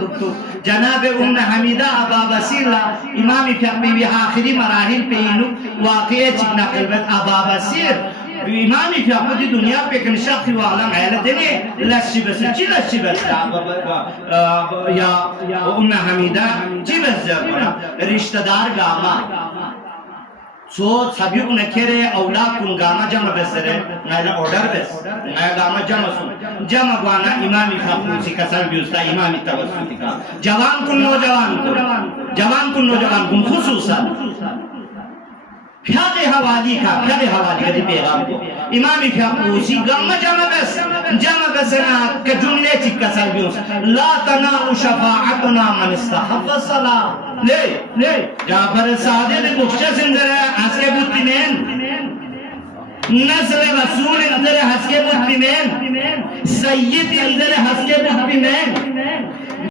दुक्तु जनाब उम्मे हमीदा अबा बसीर इमाम फक़ी भी आखिरी मराहिल पे इनु वाक़या चिकना कलबत अबा बसीर इमाम फक़ी दुनिया पे कंशक़ वाला महल देने लस्सी बस या उम्मे हमीदा चिबस जरा रिश्तेदार गामा सो सभी को नखेरे औलाद कुन गामा जमा बेसरे नाइला ऑर्डर बेस नाइला गामा जमा गुआना इमामी खाफूसी का सर भी उसका इमामी तवस्सुती का जवान कुन नौजवान कुन खुसूसन फ़िक़े हवाली का दी पैगाम को इमामी खाफूसी गामा जमा बेसना के जुमले चिक्का सर भी उसका ला तनाउ शफ़ाअतुना मन इस्तहफ़ सला ले जाफर सादिक बुख्शा सिंदर हस्के बुत्तिमेन नस्ल रसूल इंदर हस्के बुत्तिमेन सय्यद इंदर हस्के बुत्तिमेन